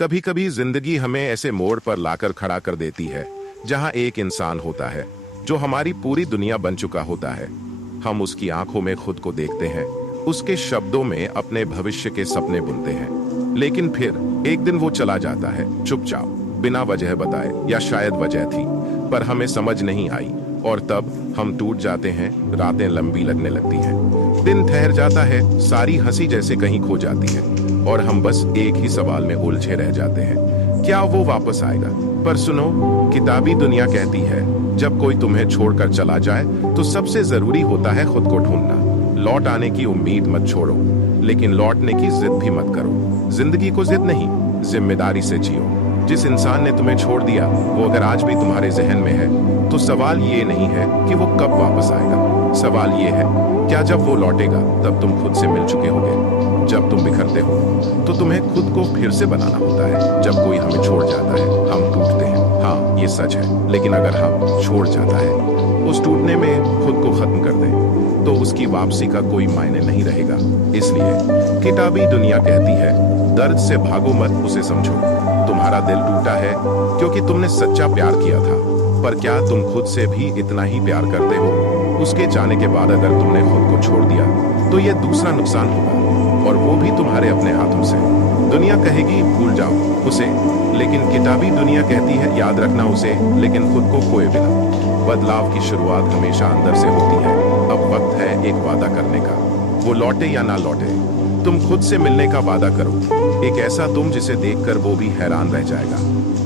कभी कभी जिंदगी हमें ऐसे मोड़ पर लाकर खड़ा कर देती है जहां एक इंसान होता है जो हमारी पूरी दुनिया बन चुका होता है। हम उसकी आंखों में खुद को देखते हैं, उसके शब्दों में अपने भविष्य के सपने बुनते हैं, लेकिन फिर एक दिन वो चला जाता है चुपचाप, बिना वजह बताए, या शायद वजह थी पर हमें समझ नहीं आई, और तब हम टूट जाते हैं। रातें लंबी लगने लगती हैं, दिन ठहर जाता है, सारी हंसी जैसे कहीं खो जाती है, और हम बस एक ही सवाल में उलझे रह जाते हैं, क्या वो वापस आएगा? पर सुनो, किताबी दुनिया कहती है जब कोई तुम्हें छोड़कर चला जाए तो सबसे जरूरी होता है खुद को ढूंढना। लौट आने की उम्मीद मत छोड़ो, लेकिन लौटने की जिद भी मत करो। जिंदगी को जिद नहीं, जिम्मेदारी से जियो। जिस इंसान ने तुम्हें छोड़ दिया वो अगर आज भी तुम्हारे जहन में है तो सवाल ये नहीं है कि वो कब वापस आएगा, सवाल ये है क्या जब वो लौटेगा तब तुम खुद से मिल चुके होगे। जब तुम बिखरते हो तो तुम्हें खुद को फिर से बनाना होता है। जब कोई हमें छोड़ जाता है हम टूटते हैं, हाँ ये सच है, लेकिन अगर हम छोड़ जाता है उस टूटने में खुद को खत्म कर दें तो उसकी वापसी का कोई मायने नहीं रहेगा। इसलिए किताबी दुनिया कहती है दर्द से भागो मत, उसे समझो। तुम्हारा दिल टूटा है क्योंकि तुमने सच्चा प्यार किया था, पर क्या तुम खुद से भी इतना ही प्यार करते हो? उसके जाने के बाद अगर तुमने खुद को छोड़ दिया तो यह दूसरा नुकसान होगा, और वो भी तुम्हारे अपने हाथों से। दुनिया कहेगी भूल जाओ उसे, लेकिन किताबी दुनिया कहती है याद रखना उसे, लेकिन खुद को खोए बिना। बदलाव की शुरुआत हमेशा अंदर से होती है। अब वक्त है एक वादा करने का, वो लौटे या ना लौटे, तुम खुद से मिलने का वादा करो। एक ऐसा तुम जिसे देखकर वो भी हैरान रह जाएगा।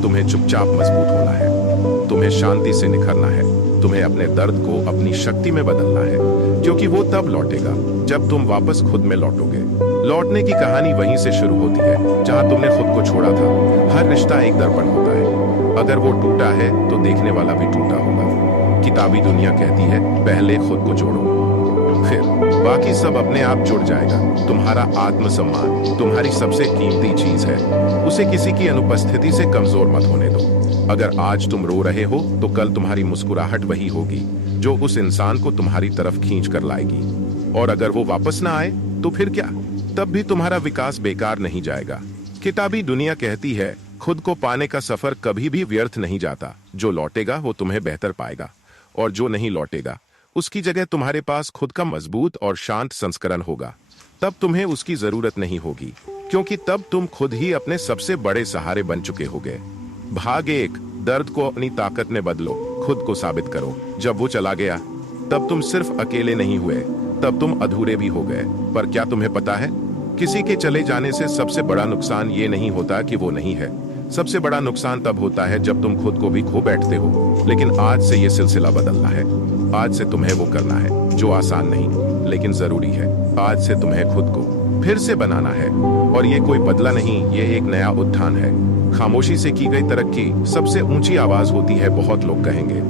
तुम्हें चुपचाप मजबूत होना है, तुम्हें शांति से निखरना है, तुम्हें अपने दर्द को अपनी शक्ति में बदलना है, क्योंकि वो तब लौटेगा जब तुम वापस खुद में लौटोगे। लौटने की कहानी वहीं से शुरू होती है जहां तुमने खुद को छोड़ा था। हर रिश्ता एक दर्पण होता है, अगर वो टूटा है तो देखने वाला भी टूटा होगा। किताबी दुनिया कहती है पहले खुद को जोड़ो, फिर बाकी सब अपने आप जुड़ जाएगा। तुम्हारा आत्मसम्मान तुम्हारी सबसे कीमती चीज है, उसे किसी की अनुपस्थिति से कमजोर मत होने दो। अगर आज तुम रो रहे हो तो कल तुम्हारी मुस्कुराहट वही होगी जो उस इंसान को तुम्हारी तरफ खींच कर लाएगी। और अगर वो वापस ना आए तो फिर क्या, तब भी तुम्हारा विकास बेकार नहीं जाएगा। किताबी दुनिया कहती है खुद को पाने का सफर कभी भी व्यर्थ नहीं जाता। जो लौटेगा वो तुम्हें बेहतर पाएगा, और जो नहीं लौटेगा उसकी जगह तुम्हारे पास खुद का मजबूत और शांत संस्करण होगा। तब तुम्हें उसकी जरूरत नहीं होगी, क्योंकि तब तुम खुद ही अपने सबसे बड़े सहारे बन चुके होगे। भाग एक, दर्द को अपनी ताकत में बदलो, खुद को साबित करो। जब वो चला गया तब तुम सिर्फ अकेले नहीं हुए, तब तुम अधूरे भी हो गए। पर क्या तुम्हें पता है, किसी के चले जाने से सबसे बड़ा नुकसान ये नहीं होता कि वो नहीं है, सबसे बड़ा नुकसान तब होता है जब तुम खुद को भी खो बैठते हो। लेकिन आज से ये सिलसिला बदलना है। आज से तुम्हें वो करना है जो आसान नहीं लेकिन जरूरी है। आज से तुम्हें खुद को फिर से बनाना है, और ये कोई बदला नहीं, ये एक नया उत्थान है। खामोशी से की गई तरक्की सबसे ऊंची आवाज होती है। बहुत लोग कहेंगे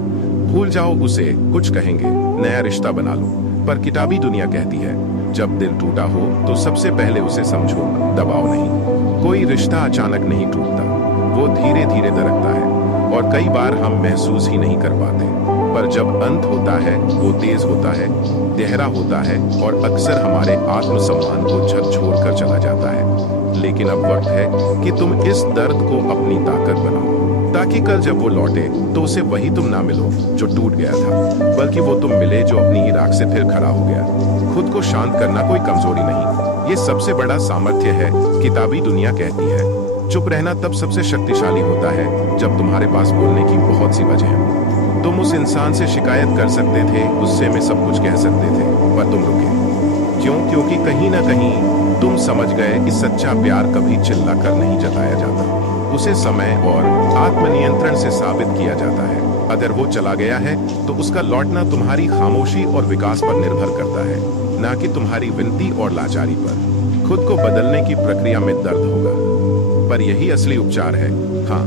भूल जाओ उसे, कुछ कहेंगे नया रिश्ता बना लो, पर किताबी दुनिया कहती है जब दिल टूटा हो तो सबसे पहले उसे समझो, दबाओ नहीं। कोई रिश्ता अचानक नहीं टूटता, वो धीरे धीरे दरकता है, और कई बार हम महसूस ही नहीं कर पाते। पर जब अंत होता है वो तेज होता है, गहरा होता है, और अक्सर हमारे आत्मसम्मान को झकझोर कर चला जाता है। लेकिन अब वक्त है कि तुम इस दर्द को अपनी ताकत बनाओ, ताकि कल जब वो लौटे तो उसे वही तुम ना मिलो जो टूट गया था, बल्कि वो तुम मिले जो अपनी ही राख से फिर खड़ा हो गया। खुद को शांत करना कोई कमजोरी नहीं, ये सबसे बड़ा सामर्थ्य है। किताबी दुनिया कहती है चुप रहना तब सबसे शक्तिशाली होता है जब तुम्हारे पास बोलने की बहुत सी वजह है। तुम उस इंसान से शिकायत कर सकते थे, गुस्से में सब कुछ कह सकते थे, पर तुम रुके। क्यों? क्योंकि कहीं ना कहीं तुम समझ गए कि सच्चा प्यार कभी चिल्ला कर नहीं जताया जाता, उसे समय और आत्मनियंत्रण से साबित किया जाता है। अगर वो चला गया है तो उसका लौटना तुम्हारी खामोशी और विकास पर निर्भर करता है, ना कि तुम्हारी विनती और लाचारी पर। खुद को बदलने की प्रक्रिया में दर्द होगा, पर यही असली उपचार है। हाँ,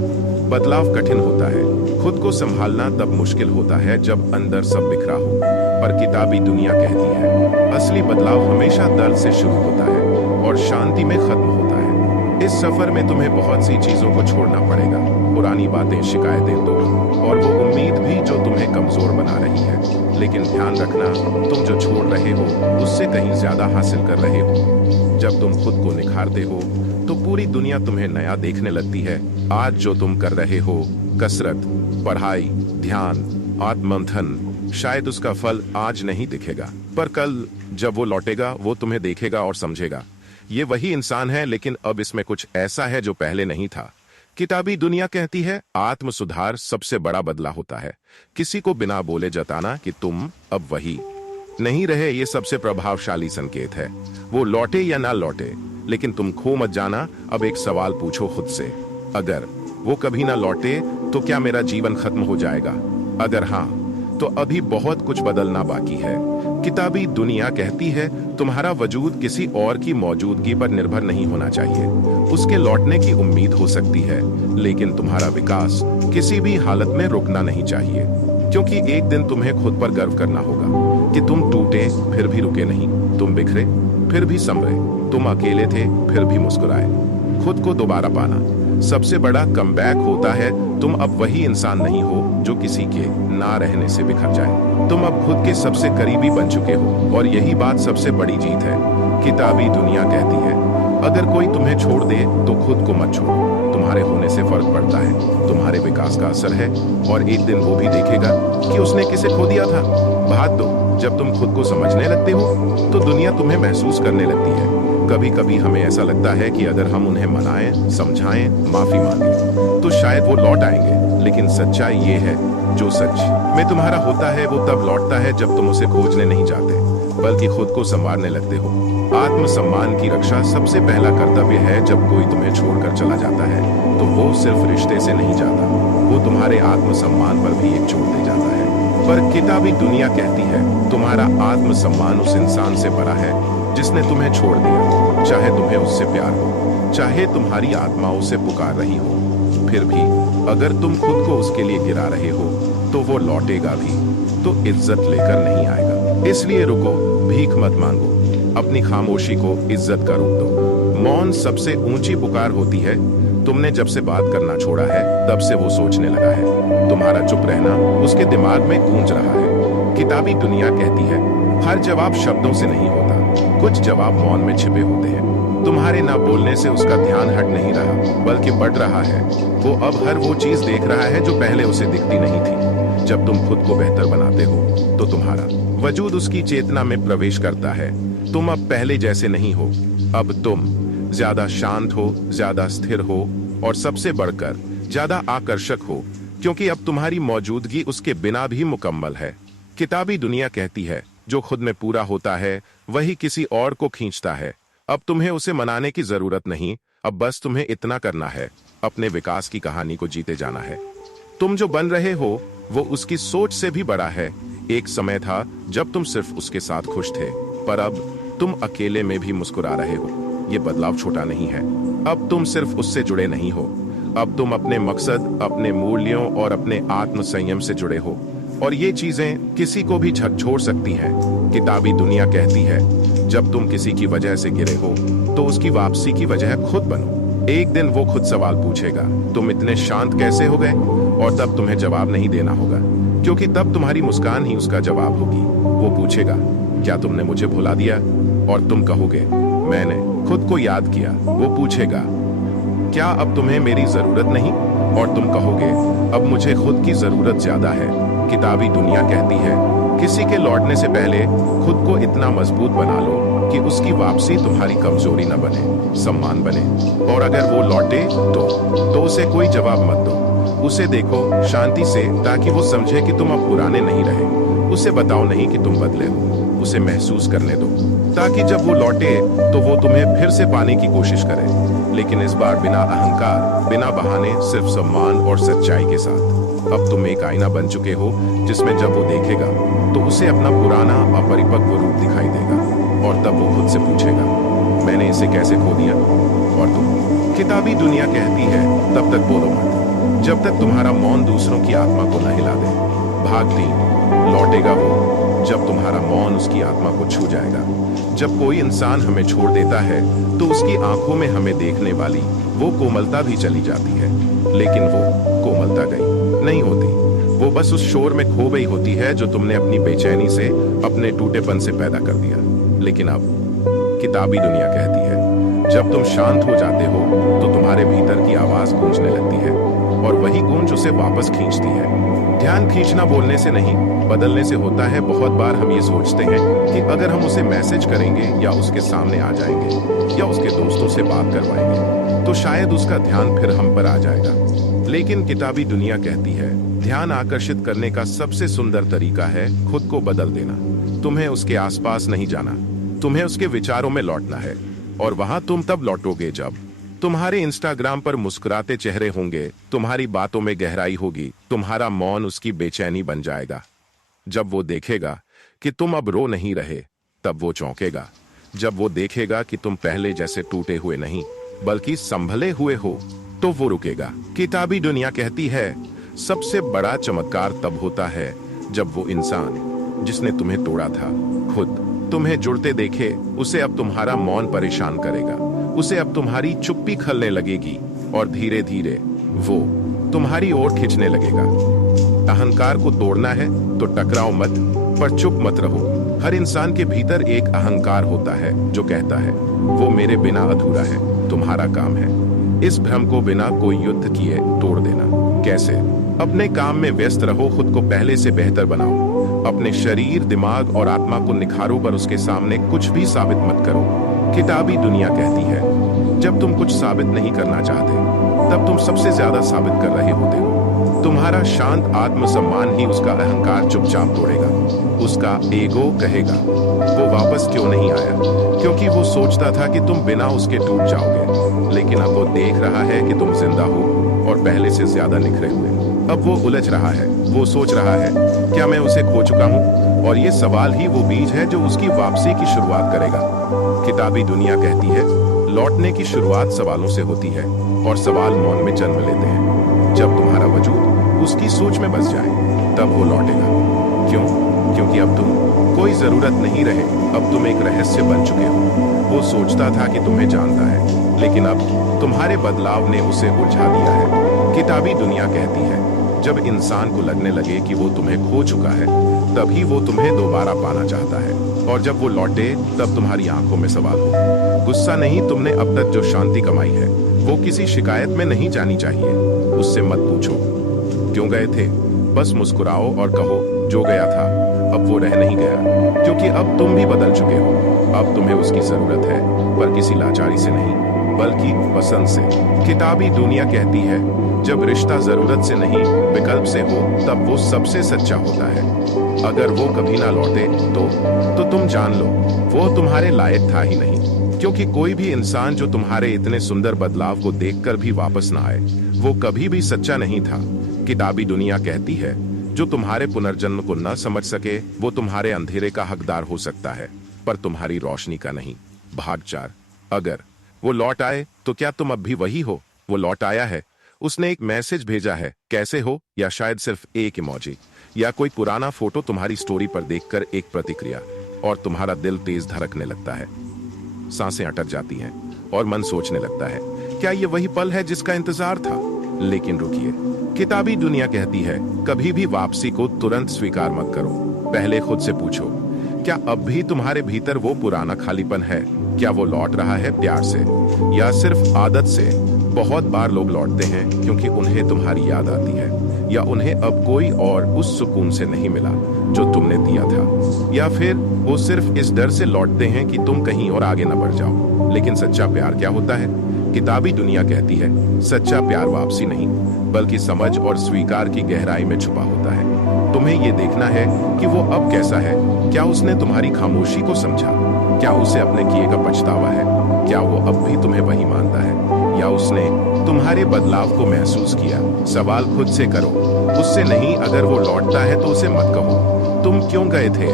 बदलाव कठिन होता है, खुद को संभालना तब मुश्किल होता है जब अंदर सब बिखरा हो, पर किताबी दुनिया कहती है असली बदलाव हमेशा दर्द से शुरू होता है और शांति में खत्म होता है। इस सफर में तुम्हें बहुत सी चीजों को छोड़ना पड़ेगा, पुरानी बातें, शिकायतें, दुख, और वो उम्मीद भी जो तुम्हें कमजोर बना रही है। लेकिन ध्यान रखना, तुम जो छोड़ रहे हो उससे कहीं ज्यादा हासिल कर रहे हो। जब तुम खुद को निखारते हो तो पूरी दुनिया तुम्हें नया देखने लगती है। आज जो तुम कर रहे हो, कसरत, पढ़ाई, ध्यान, आत्ममंथन, शायद उसका फल आज नहीं दिखेगा, पर कल जब वो लौटेगा वो तुम्हें देखेगा और समझेगा ये वही इंसान है, लेकिन अब इसमें कुछ ऐसा है जो पहले नहीं था। किताबी दुनिया कहती है आत्म सुधार सबसे बड़ा बदला होता है। किसी को बिना बोले जताना कि तुम अब वही नहीं रहे, ये सबसे प्रभावशाली संकेत है। वो लौटे या ना लौटे, लेकिन तुम खो मत जाना। अब एक सवाल पूछो खुद से, अगर वो कभी ना लौटे तो क्या मेरा जीवन खत्म हो जाएगा? अगर हाँ, तो अभी बहुत कुछ बदलना बाकी है। किताबी दुनिया कहती है तुम्हारा वजूद किसी और की मौजूदगी पर निर्भर नहीं होना चाहिए। उसके लौटने की उम्मीद हो सकती है, लेकिन तुम्हारा विकास किसी भी हालत में रुकना नहीं चाहिए, क्योंकि एक दिन तुम्हें खुद पर गर्व करना होगा कि तुम टूटे फिर भी रुके नहीं, तुम बिखरे फिर भी संभरे, तुम अकेले थे फिर भी मुस्कुराए। खुद को दोबारा पाना सबसे बड़ा कमबैक होता है। तुम अब वही इंसान नहीं हो जो किसी के ना रहने से बिखर जाए। तुम अब खुद के सबसे करीबी बन चुके हो, और यही बात सबसे बड़ी जीत है। किताबी दुनिया कहती है अगर कोई तुम्हें छोड़ दे तो खुद को मत छोड़ो। तुम्हारे होने से फर्क पड़ता है, तुम्हारे विकास का असर है, और एक दिन वो भी देखेगा कि उसने किसे खो दिया था। भाग दो, जब तुम खुद को समझने लगते हो तो दुनिया तुम्हें महसूस करने लगती है। कभी कभी हमें ऐसा लगता है कि अगर हम उन्हें मनाएं, समझाएं, माफी मांगें तो शायद वो लौट आएंगे, लेकिन सच्चाई ये है जो सच में तुम्हारा होता है वो तब लौटता है जब तुम उसे खोजने नहीं जाते, बल्कि खुद को संवारने लगते हो। आत्मसम्मान की रक्षा सबसे पहला कर्तव्य है। जब कोई तुम्हें छोड़कर चला जाता है तो वो सिर्फ रिश्ते से नहीं जाता, वो तुम्हारे आत्मसम्मान पर भी एक चोट दे जाता है। पर किताबी दुनिया कहती है तुम्हारा आत्मसम्मान उस इंसान से बड़ा है जिसने तुम्हें छोड़ दिया। चाहे तुम्हें उससे प्यार हो, चाहे तुम्हारी आत्मा उसे पुकार रही हो, फिर भी अगर तुम खुद को उसके लिए गिरा रहे हो तो वो लौटेगा भी, तो इज्जत लेकर नहीं आएगा। इसलिए रुको, भीख मत मांगो, अपनी खामोशी को इज्जत का रूप दो। मौन सबसे ऊंची पुकार होती है। तुमने जब से बात करना छोड़ा है तब से वो सोचने लगा है। तुम्हारा चुप रहना उसके दिमाग में गूंज रहा है। किताबी दुनिया कहती है हर जवाब शब्दों से नहीं होता, कुछ जवाब मौन में छिपे होते हैं। तुम्हारे ना बोलने से उसका ध्यान हट नहीं रहा, बल्कि बढ़ रहा है। वो अब हर वो चीज देख रहा है जो पहले उसे दिखती नहीं थी। जब तुम खुद को बेहतर बनाते हो तो तुम्हारा वजूद उसकी चेतना में प्रवेश करता है। तुम अब पहले जैसे नहीं हो, अब तुम ज्यादा शांत हो, ज्यादा स्थिर हो, और सबसे बढ़कर ज्यादा आकर्षक हो, क्योंकि अब तुम्हारी मौजूदगी उसके बिना भी मुकम्मल है। किताबी दुनिया कहती है जो खुद में पूरा होता है वही किसी और को खींचता है। अब तुम्हें उसे मनाने की जरूरत नहीं, अब बस तुम्हें इतना करना है, अपने विकास की कहानी को जीते जाना है। तुम जो बन रहे हो वो उसकी सोच से भी बड़ा है। एक समय था जब तुम सिर्फ उसके साथ खुश थे, पर अब तुम अकेले में भी मुस्कुरा रहे हो। ये बदलाव छोटा नहीं है। अब तुम सिर्फ उससे जुड़े नहीं हो, अब तुम अपने मकसद, अपने मूल्यों और अपने आत्म संयम से जुड़े हो, और ये चीजें किसी को भी झकझोर सकती हैं। किताबी दुनिया कहती है जब तुम किसी की वजह से गिरे हो तो उसकी वापसी की वजह खुद बनो। एक दिन वो खुद सवाल पूछेगा तुम इतने शांत कैसे हो गए, और तब तुम्हें जवाब नहीं देना होगा, क्योंकि तब तुम्हारी मुस्कान ही उसका जवाब होगी। वो पूछेगा क्या तुमने मुझे भुला दिया, और तुम कहोगे मैंने खुद को याद किया। वो पूछेगा क्या अब तुम्हें मेरी जरूरत नहीं, और तुम कहोगे अब मुझे खुद की जरूरत ज्यादा है। किताबी दुनिया कहती है किसी के लौटने से पहले खुद को इतना मजबूत बना लो कि उसकी वापसी तुम्हारी कमजोरी न बने, सम्मान बने। और अगर वो लौटे तो उसे कोई जवाब मत दो, उसे देखो शांति से, ताकि वो समझे कि तुम अब पुराने नहीं रहे। उसे बताओ नहीं कि तुम बदले हो, उसे महसूस करने दो, ताकि जब वो लौटे तो वो तुम्हें फिर से पाने की कोशिश करे, लेकिन इस बार बिना अहंकार, बिना बहाने, सिर्फ सम्मान और सच्चाई के साथ। अब तुम एक आईना बन चुके हो जिसमें जब वो देखेगा तो उसे अपना पुराना अपरिपक्व रूप दिखाई देगा, और तब वो खुद से पूछेगा मैंने इसे कैसे खो दिया। और तुम, किताबी दुनिया कहती है तब तक बोलो मत जब तक तुम्हारा मौन दूसरों की आत्मा को न हिला दे। भाग 3, लौटेगा वो जब तुम्हारा मौन उसकी आत्मा को छू जाएगा। जब कोई इंसान हमें छोड़ देता है तो उसकी आंखों में हमें देखने वाली वो कोमलता भी चली जाती है, लेकिन वो कोमलता गई नहीं होती, वो बस उस शोर में खो गई होती है जो तुमने अपनी बेचैनी से, अपने टूटेपन से पैदा कर दिया। लेकिन अब किताबी दुनिया कहती है जब तुम शांत हो जाते हो तो तुम्हारे भीतर की आवाज गूंजने लगती है और वही गूंज उसे वापस खींचती है। ध्यान खींचना बोलने से नहीं, बदलने से होता है। बहुत बार हम ये सोचते हैं कि अगर हम उसे मैसेज करेंगे या उसके सामने आ जाएंगे या उसके दोस्तों से बात करवाएंगे तो शायद उसका ध्यान फिर हम पर आ जाएगा। लेकिन किताबी दुनिया कहती है, ध्यान आकर्षित करने का सबसे सुंदर तरीका है खुद को बदल देना। तुम्हें उसके आसपास नहीं जाना, तुम्हें उसके विचारों में लौटना है। और वहां तुम तब लौटोगे जब तुम्हारे इंस्टाग्राम पर मुस्कुराते चेहरे होंगे, तुम्हारी बातों में गहराई होगी, तुम्हारा मौन उसकी बेचैनी बन जाएगा। जब वो देखेगा कि तुम अब रो नहीं रहे, तब वो चौंकेगा। जब वो देखेगा कि तुम पहले जैसे टूटे हुए नहीं बल्कि संभले हुए हो, तो वो रुकेगा। किताबी दुनिया कहती है, सबसे बड़ा चमत्कार तब होता है जब वो इंसान जिसने तुम्हें तोड़ा था खुद तुम्हें जुड़ते देखे। उसे अब तुम्हारा मौन परेशान करेगा, उसे अब तुम्हारी चुप्पी खलने लगेगी और धीरे धीरे वो तुम्हारी ओर खींचने लगेगा। अहंकार को तोड़ना है तो टकराओ मत, पर चुप मत रहो। हर इंसान के भीतर एक अहंकार होता है जो कहता है वो मेरे बिना अधूरा है, तुम्हारा काम है इस भ्रम को बिना कोई युद्ध किए तोड़ देना। कैसे? अपने काम में व्यस्त रहो, खुद को पहले से बेहतर बनाओ, अपने शरीर, दिमाग और आत्मा को निखारो, पर उसके सामने कुछ भी साबित मत करो। किताबी दुनिया कहती है, जब तुम कुछ साबित नहीं करना चाहते तब तुम सबसे ज्यादा साबित कर रहे होते हो। तुम्हारा शांत आत्मसम्मान ही उसका अहंकार चुपचाप तोड़ेगा। उसका ईगो कहेगा, वो वापस क्यों नहीं आया? क्योंकि वो सोचता था कि तुम बिना उसके टूट जाओगे, लेकिन अब वो देख रहा है कि तुम जिंदा हो और पहले से ज्यादा निखरे हुए। अब वो उलझ रहा है, वो सोच रहा है, क्या मैं उसे खो चुका हूँ? और ये सवाल ही वो बीज है जो उसकी वापसी की शुरुआत करेगा। किताबी दुनिया कहती है, लौटने की शुरुआत सवालों से होती है और सवाल मौन में जन्म लेते हैं। जब तुम्हारा वजूद उसकी सोच में बस जाए, तब वो लौटेगा। क्यों? क्योंकि अब तुम कोई जरूरत नहीं रहे, अब तुम एक रहस्य बन चुके हो। वो सोचता था कि तुम्हें जानता है, लेकिन अब तुम्हारे बदलाव ने उसे उलझा दिया है। किताबी दुनिया कहती है, जब इंसान को लगने लगे कि वो तुम्हें खो चुका है, तभी वो तुम्हें दोबारा पाना चाहता है। और जब वो लौटे, तब तुम्हारी आंखों में सवाल हो। गुस्सा नहीं, तुमने अब तक जो शांति कमाई है वो किसी शिकायत में नहीं जानी चाहिए। उससे मत पूछो क्यों गए थे, बस मुस्कुराओ और कहो जो गया था अब वो रह नहीं गया, क्योंकि अब तुम भी बदल चुके हो। अब तुम्हें उसकी जरूरत है, पर किसी लाचारी से नहीं बल्कि पसंद से। किताबी दुनिया कहती है, जब रिश्ता जरूरत से नहीं विकल्प से हो, तब वो सबसे सच्चा होता है। अगर वो कभी ना लौटे तो तुम जान लो वो तुम्हारे लायक था ही नहीं, क्योंकि कोई भी इंसान जो तुम्हारे इतने सुंदर बदलाव को देखकर भी वापस ना आए, वो कभी भी सच्चा नहीं था। किताबी दुनिया कहती है, जो तुम्हारे पुनर्जन्म को न समझ सके वो तुम्हारे अंधेरे का हकदार हो सकता है, पर तुम्हारी रोशनी का नहीं। भाग 4। अगर वो लौट आए तो क्या तुम अब भी वही हो? वो लौट आया है, उसने एक मैसेज भेजा है, कैसे हो, या शायद सिर्फ एक इमोजी या कोई पुराना फोटो तुम्हारी स्टोरी पर देखकर एक प्रतिक्रिया, और तुम्हारा दिल तेज धड़कने लगता है, सांसें अटक जाती हैं और मन सोचने लगता है, क्या ये वही पल है जिसका इंतजार था? लेकिन रुकिए, किताबी दुनिया कहती है, कभी भी वापसी को तुरंत स्वीकार मत करो। पहले खुद से पूछो, क्या अब भी तुम्हारे भीतर वो पुराना खालीपन है? क्या वो लौट रहा है प्यार से या सिर्फ आदत से? बहुत बार लोग लौटते हैं क्योंकि उन्हें तुम्हारी याद आती है, या उन्हें अब कोई और उस सुकून से नहीं मिला जो तुमने दिया था, या फिर वो सिर्फ इस डर से लौटते हैं कि तुम कहीं और आगे न बढ़ जाओ। लेकिन सच्चा प्यार क्या होता है? किताबी दुनिया कहती है, सच्चा प्यार वापसी नहीं बल्कि समझ और स्वीकार की गहराई में छुपा होता है। तुम्हें ये देखना है कि वो अब कैसा है। क्या उसने तुम्हारी खामोशी को समझा? क्या उसे अपने किए का पछतावा है? क्या वो अब भी तुम्हें वही मानता है, या उसने तुम्हारे बदलाव को महसूस किया? सवाल खुद से करो, उससे नहीं। अगर वो लौटता है तो उसे मत कहो तुम क्यों गए थे,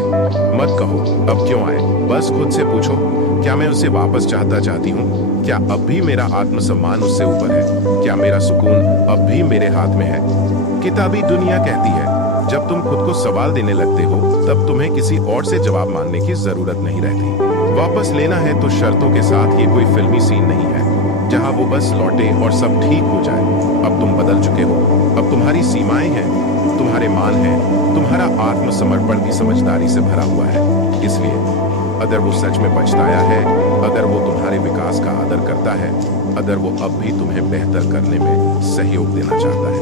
मत कहो अब क्यों आए। बस खुद से पूछो, क्या मैं उसे वापस चाहती हूँ? क्या अब भी मेरा आत्मसम्मान उससे ऊपर है? क्या मेरा सुकून अब भी मेरे हाथ में है? किताबी दुनिया कहती है, जब तुम खुद को सवाल देने लगते हो, तब तुम्हें किसी और से जवाब मांगने की जरूरत नहीं रहती। वापस लेना है तो शर्तों के साथ। ये कोई फिल्मी सीन नहीं है जहां वो बस लौटे और सब ठीक हो जाए। अब तुम बदल चुके हो, अब तुम्हारी सीमाएं हैं, तुम्हारे मान हैं, तुम्हारा आत्मसमर्पण भी समझदारी से भरा हुआ है। इसलिए अगर वो सच में पछताया है, अगर वो तुम्हारे विकास का आदर करता है, अगर वो अब भी तुम्हें बेहतर करने में सहयोग देना चाहता है,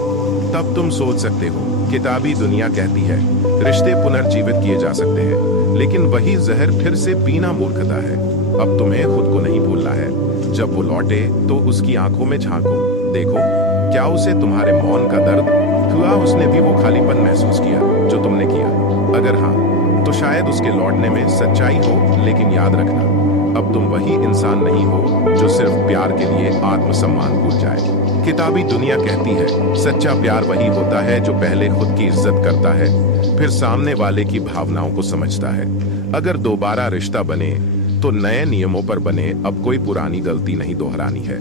तब तुम सोच सकते हो। किताबी दुनिया कहती है रिश्ते पुनर्जीवित किए जा सकते हैं, लेकिन वही जहर फिर से पीना मूर्खता है। अब तुम्हें खुद को नहीं भूलना है। जब वो लौटे तो उसकी आंखों में झांको, देखो क्या उसे तुम्हारे मौन का दर्द हुआ, उसने भी वो खालीपन महसूस किया जो तुमने किया। अगर हाँ, तो शायद उसके लौटने में सच्चाई हो, लेकिन याद रखना अब तुम वही इंसान नहीं हो जो सिर्फ प्यार के लिए आत्मसम्मान भूल जाए। किताबी दुनिया कहती है सच्चा प्यार वही होता है जो पहले खुद की इज्जत करता है, फिर सामने वाले की भावनाओं को समझता है। अगर दोबारा रिश्ता बने तो नए नियमों पर बने, अब कोई पुरानी गलती नहीं दोहरानी है।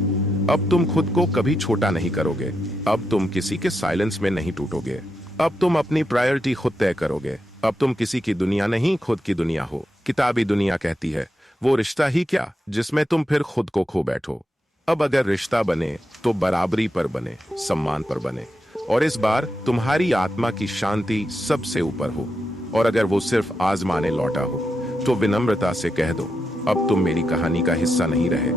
अब तुम खुद को कभी छोटा नहीं करोगे, अब तुम किसी के साइलेंस में नहीं टूटोगे, अब तुम अपनी प्रायोरिटी खुद तय करोगे, अब तुम किसी की दुनिया नहीं खुद की दुनिया हो। किताबी दुनिया कहती है वो रिश्ता ही क्या जिसमें तुम फिर खुद को खो बैठो। अब अगर रिश्ता बने तो बराबरी पर बने, सम्मान पर बने, और इस बार तुम्हारी आत्मा की शांति सबसे ऊपर हो। और अगर वो सिर्फ आजमाने लौटा हो तो विनम्रता से कह दो अब तुम मेरी कहानी का हिस्सा नहीं रहे।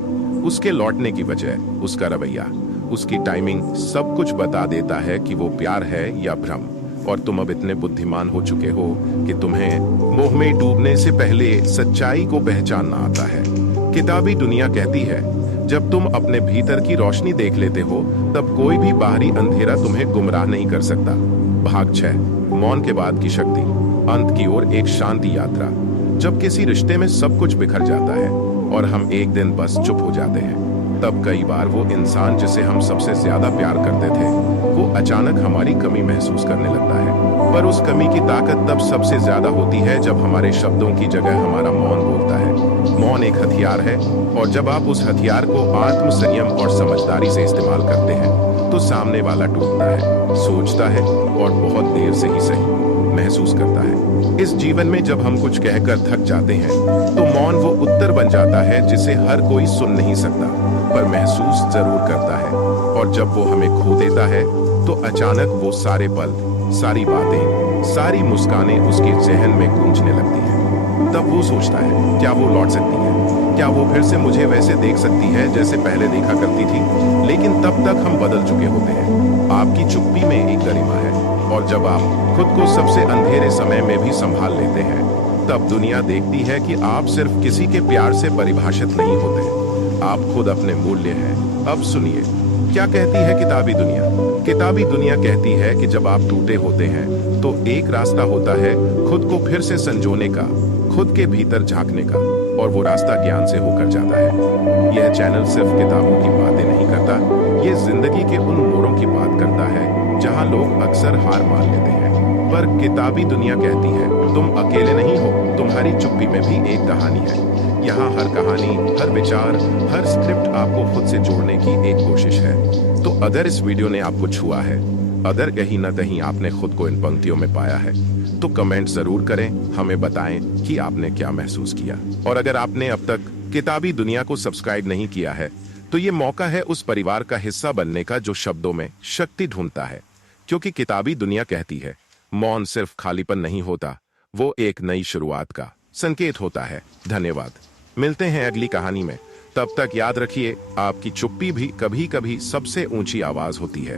उसके लौटने की वजह, उसका रवैया, उसकी टाइमिंग सब कुछ बता देता है कि वो प्यार है या भ्रम। और तुम अब इतने बुद्धिमान हो चुके हो कि तुम्हें मोह में डूबने से पहले सच्चाई को पहचानना आता है। किताबी दुनिया कहती है जब तुम अपने भीतर की रोशनी देख लेते हो तब कोई भी बाहरी अंधेरा तुम्हें गुमराह नहीं कर सकता। भाग 6, मौन के बाद की शक्ति। अंत की ओर एक शांति यात्रा। जब किसी रिश्ते में सब कुछ बिखर जाता है और हम एक दिन बस चुप हो जाते हैं, तब कई बार वो इंसान जिसे हम सबसे ज्यादा प्यार करते थे वो अचानक हमारी कमी महसूस करने लगता है। पर उस कमी की ताकत तब सबसे ज्यादा होती है जब हमारे शब्दों की जगह हमारा मौन बोलता है। मौन एक हथियार है, और जब आप उस हथियार को आत्म संयम और समझदारी से इस्तेमाल करते हैं तो सामने वाला टूटता है, सोचता है और बहुत देर से ही सही महसूस करता है। इस जीवन में जब हम कुछ कहकर थक जाते हैं तो मौन वो उत्तर बन जाता है जिसे हर कोई सुन नहीं सकता पर महसूस जरूर करता है। और जब वो हमें खो देता है तो अचानक वो सारे पल, सारी बातें, सारी मुस्कानें उसके जहन में गूंजने लगती हैं। तब वो सोचता है क्या वो लौट सकती है, क्या वो फिर से मुझे वैसे देख सकती है जैसे पहले देखा करती थी। लेकिन तब तक हम बदल चुके होते हैं। आपकी चुप्पी में एक गरिमा है, और जब आप खुद को सबसे अंधेरे समय में भी संभाल लेते हैं तब दुनिया देखती है कि आप सिर्फ किसी के प्यार से परिभाषित नहीं होते, आप खुद अपने मूल्य हैं। अब सुनिए क्या कहती है किताबी दुनिया। किताबी दुनिया कहती है कि जब आप टूटे होते हैं तो एक रास्ता होता है खुद को फिर से संजोने का, खुद के भीतर झांकने का, और वो रास्ता ज्ञान से होकर जाता है। यह चैनल सिर्फ किताबों की बातें नहीं करता, ये जिंदगी के उन मोड़ों की बात करता है जहां लोग अक्सर हार मान लेते हैं। पर किताबी दुनिया कहती है तुम अकेले नहीं हो, तुम्हारी चुप्पी में भी एक कहानी है। यहाँ हर कहानी, हर विचार, हर स्क्रिप्ट आपको खुद से जोड़ने की एक कोशिश है। तो अगर इस वीडियो ने आपको छुआ है, अगर कहीं न कहीं आपने खुद को इन पंक्तियों में पाया है, तो कमेंट जरूर करें, हमें बताएं कि आपने क्या महसूस किया। और अगर आपने अब तक किताबी दुनिया को सब्सक्राइब नहीं किया है तो ये मौका है उस परिवार का हिस्सा बनने का जो शब्दों में शक्ति ढूंढता है। क्योंकि किताबी दुनिया कहती है मौन सिर्फ खालीपन नहीं होता, वो एक नई शुरुआत का संकेत होता है। धन्यवाद, मिलते हैं अगली कहानी में। तब तक याद रखिए आपकी चुप्पी भी कभी कभी सबसे ऊंची आवाज होती है।